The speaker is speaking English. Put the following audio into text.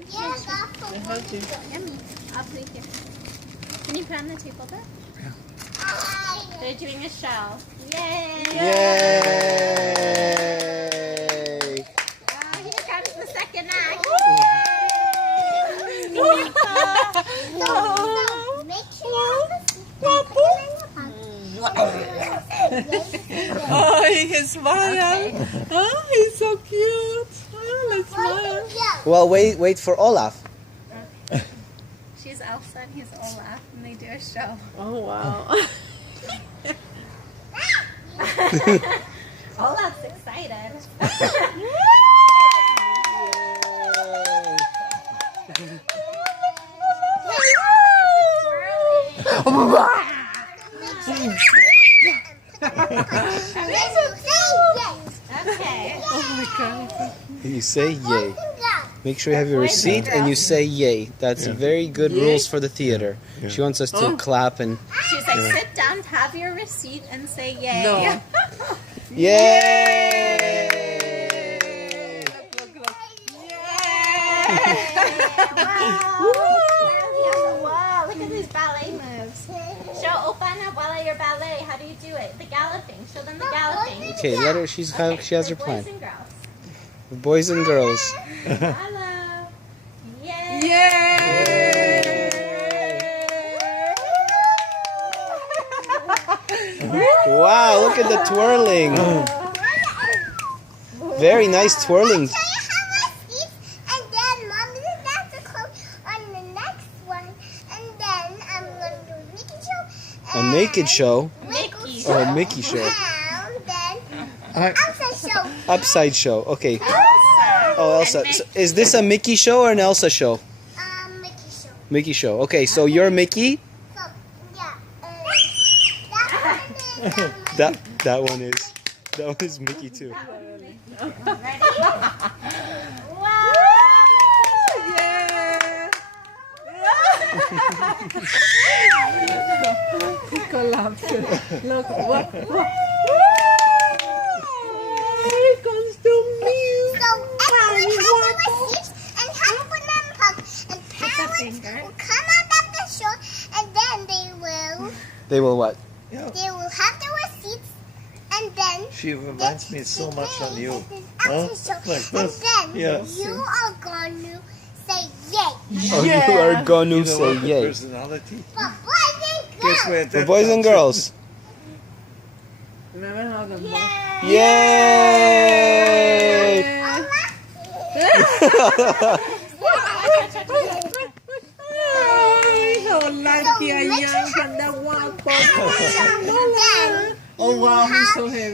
you. Yes, Yummy. I'll put it here. Can you put on the table there? They're doing a show. Yay! Yay! Here comes the second act. Oh, he's smiling. Oh, he's so cute. Oh, let's smile. Well, wait for Olaf. She's Elsa and he's Olaf, and they do a show. Oh, wow. Olaf's excited. Okay. Oh, my God. You say yay. Make sure you have your receipt and you say yay. That's very good rules for the theater. She wants us to clap and She's like, sit down, have your receipt, and say yay. No. yay! Look, look. Wow, look at these ballet moves. Show Opana Wala your ballet. How do you do it? The galloping. Show them the galloping. Okay, let her. She has her for plan. boys and girls. Boys and girls. Hello. Yay. Wow, look at the twirling. Very nice twirling. A naked show. Mickey. Oh, a Mickey show. Show. Upside show. Okay. Elsa. Oh, Elsa. So is this a Mickey show or an Elsa show? Mickey show. Mickey show. Okay, so you're Mickey. So, yeah. That one is. That one is Mickey too. Ready? He collapsed. Look, what? He comes to me. So everyone has a receipt and has to put them in the pocket. And parents finger. will come out of the show and then They will what? they will have the receipts and then She reminds me so much of you. Huh? Like And this. then Yes. you are going to say yay. Oh, you are going to You know say what? The yay. personality. For boys and Guess girls. where For that boys and comes girls. Remember how the Yay! so lucky I am from the one. Then Oh wow, he's so heavy.